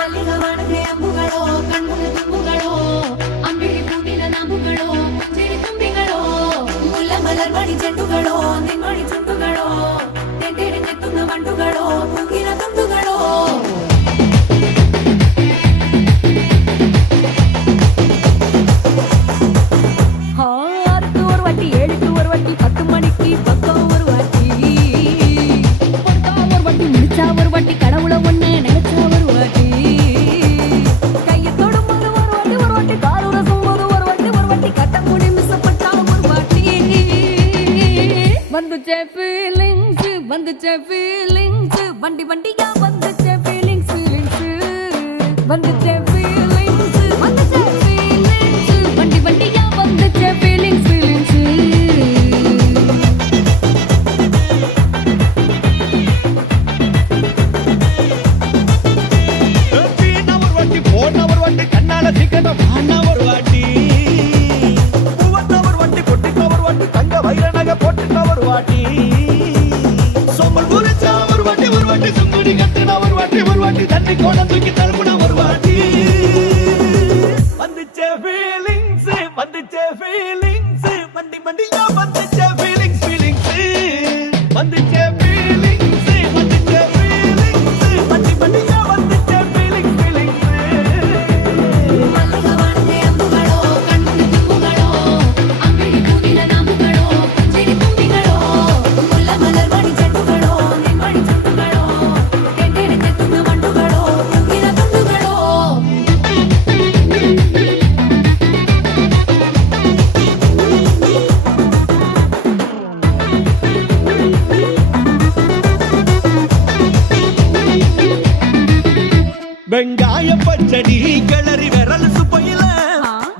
ಮಲ್ಲಿಗವಾಣಕ್ಕೆ ಅಂಬುಗಳೋ ಕಣ್ಮುನ ತುಂಬುಗಳೋ ಅಂಬಿಳಿ ಪೂವಿನ ನಾಂಬುಗಳೋ ಪಂಜಿರಿ ತುಂಬಿಗಳೋ ಮುಲ್ಲ ಮಲರ್ಮಣಿ ಚೆಂಡುಗಳೋ ನಿನ್ಮಣಿ ಚುಂಡುಗಳೋ ತೆಂಟೇರಿ ನೆತ್ತುನ ಮಂಡುಗಳೋ ಮುಗಿನ ತುಂಡುಗಳೋ வந்துச்சே feelings வண்டி வண்டியா வந்துச்சே feelings வந்துச்சே feelings வந்துச்சே feelings வண்டி வண்டியா வந்துச்சே ஃபீலிங்ஸ் ஒரு வாட்டி கண்ணால சிக்கனம் ஒரு வாட்டி ஒரு வாட்டி பொட்டிக்க ஒரு வாட்டி தங்க வைர நகை போட்டுக்க ஒரு வாட்டி ஒரு வாட்டி சுங்குடி கட்டுனா ஒரு வாட்டி தண்ணி கோணம் தூக்கி தருமுனா ஒரு வாட்டி வந்துச்சே ஃபீலிங்ஸ் வண்டி வண்டியா வந்துச்சே ஃபீலிங்ஸ் வந்துச்சே ஃபீலிங்ஸ் வண்டி வண்டியா வந்துச்சே ஃபீலிங்ஸ் ಮಲ್ಲಿಗವಾಣಕ್ಕೆ ಅಂಬುಗಳೋ ಕಣ್ಮುನ ತುಂಬುಗಳೋ ಅಂಬಿಳಿ ಪೂವಿನ ನಾಂಬುಗಳೋ ಪಂಜಿರಿ ತುಂಬಿಗಳೋ ಮುಲ್ಲ ಮಲರ್ಮಣಿ ಚೆಂಡುಗಳೋ ನಿನ್ಮಣಿ ಚುಂಡುಗಳೋ ತೆಂಟೇರಿ ನೆತ್ತುನ ಮಂಡುಗಳೋ ಮುಗಿನ ತುಂಡುಗಳೋ வெங்காய பச்சடி கிளறி விரல் சுப்பையில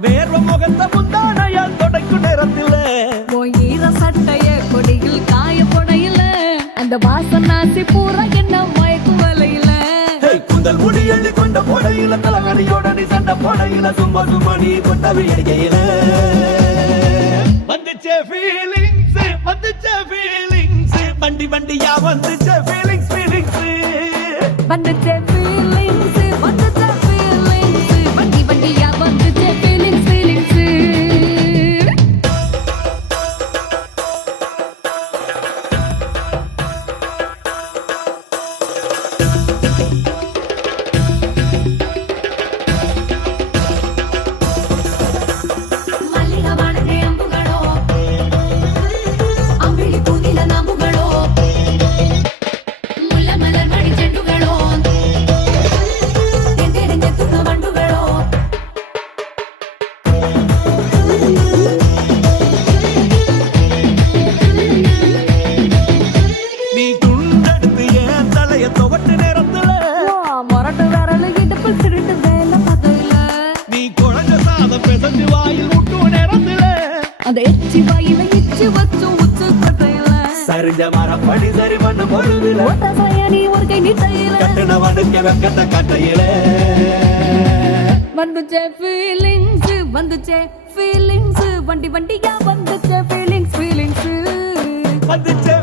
வேர்வ முகத்த முந்தானையால் தொடக்கும் நேரத்தில் ஈர சட்டைய கொடியில் காய பொடையில அந்த வாசனாசி பூரா என்ன மயக்கு வலையில குந்தல் முடி எழுதி கொண்ட போடையில தலகடியோட நீ சண்டை போடையில சும்மா நீ கொண்டவி அடிக்கையில வந்துச்சே ஃபீலிங்ஸ் வண்டி வண்டியா வந்துச்சே ஃபீலிங்ஸ் வந்துச்சே ஃபீலிங்ஸ் வந்துச்சே ஃபீலிங்ஸ் வண்டி வண்டியா வந்துச்சே ஃபீலிங்ஸ் ಮಲ್ಲಿಗವಾಣಕ್ಕೆ ಅಂಬುಗಳೋ ಅಂಬಿಳಿ ಪೂವಿನ ನಾಂಬುಗಳೋ ಮುಲ್ಲ ಮಲರ್ಮಣಿ ಚೆಂಡುಗಳೋ ತೆಂಟೇರಿ ನೆತ್ತುನ ಮಂಡುಗಳೋ நீ துண்டெடுத்து ஏன் தலைய துவட்டு நேரத்துல மொரட்டு விரல் இடுப்பு திருட்டு வேலை பகையில நீ குழந்தை சாதம் பிசைஞ்சு வாயில் விட்டு நேரத்துல அந்த எச்சி வாயில இச்சி வச்சு உச்சு கட்டையில சரிஞ்ச மரப்படி சரி பண்ண பொழுதுல ஓட்ட சாயணி ஒரு கை நீட்டையில கட்டண வடுக்க வெக்கத்த கட்டையில வந்துச்சே ஃபீலிங்ஸ் வண்டி வண்டியா வந்துச்சே ஃபீலிங்ஸ் வந்துச்சே